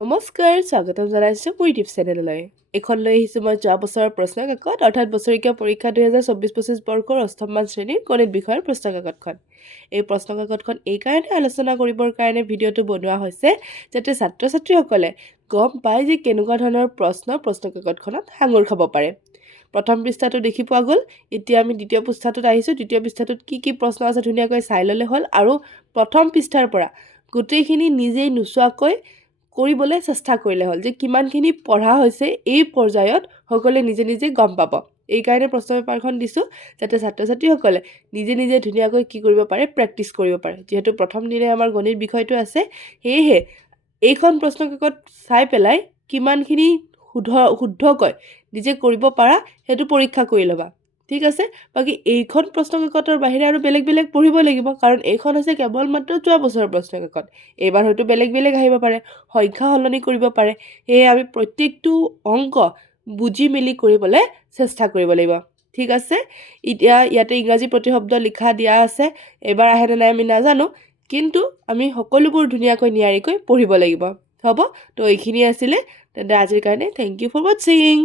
নমস্কাৰ, স্বাগতম জনাইছোঁ মোৰ ইউটিউব চেনেললৈ। এইখন লৈ আহিছোঁ মই যোৱা বছৰৰ প্ৰশ্ন কাকত অৰ্থাৎ বছৰেকীয়া পৰীক্ষা 2024-25 বৰ্ষৰ অষ্টমমান শ্ৰেণীৰ গণিত বিষয়ৰ প্ৰশ্ন কাকতখন। এই প্ৰশ্ন কাকতখন এইকাৰণে আলোচনা কৰিবৰ কাৰণে ভিডিঅ'টো বনোৱা হৈছে যাতে ছাত্ৰ ছাত্ৰীসকলে গম পায় যে কেনেকুৱা ধৰণৰ প্ৰশ্ন কাকতখনত সাঙুৰ খাব পাৰে। প্ৰথম পৃষ্ঠাটো দেখি পোৱা গ'ল। এতিয়া আমি দ্বিতীয় পৃষ্ঠাটোত আহিছোঁ। দ্বিতীয় পৃষ্ঠাটোত কি প্ৰশ্ন আছে ধুনীয়াকৈ চাই ল'লে হ'ল আৰু প্ৰথম পৃষ্ঠাৰ পৰা গোটেইখিনি নিজেই নোচোৱাকৈ কৰিবলৈ চেষ্টা কৰিলে হ'ল যে কিমানখিনি পঢ়া হৈছে এই পৰ্যায়ত সকলোৱে নিজে নিজে গম পাব। এইকাৰণে প্ৰশ্ন পেপাৰখন দিছোঁ যাতে ছাত্ৰ ছাত্ৰীসকলে নিজে নিজে ধুনীয়াকৈ কি কৰিব পাৰে প্ৰেক্টিছ কৰিব পাৰে। যিহেতু প্ৰথম দিনে আমাৰ গণিত বিষয়টো আছে, সেয়েহে এইখন প্ৰশ্ন কাকত চাই পেলাই কিমানখিনি শুদ্ধকৈ নিজে কৰিব পাৰা সেইটো পৰীক্ষা কৰি ল'বা। ঠিক আছে, বাকী এইখন প্ৰশ্ন কাকতৰ বাহিৰে আৰু বেলেগ বেলেগ পঢ়িব লাগিব, কাৰণ এইখন হৈছে কেৱল মাত্ৰ যোৱা বছৰৰ প্ৰশ্ন কাকত। এইবাৰ হয়তো বেলেগ বেলেগ আহিব পাৰে, সংখ্যা সলনি কৰিব পাৰে। সেয়ে আমি প্ৰত্যেকটো অংক বুজি মেলি কৰিবলৈ চেষ্টা কৰিব লাগিব। ঠিক আছে, এতিয়া ইয়াতে ইংৰাজী প্ৰতিশব্দ লিখা দিয়া আছে। এবাৰ আহেনে নাই আমি নাজানো, কিন্তু আমি সকলোবোৰ ধুনীয়াকৈ নিয়াৰিকৈ পঢ়িব লাগিব। হ'ব, তো এইখিনি আছিলে। তেন্তে আজিৰ কাৰণে থেংক ইউ ফৰ ৱাটছিং।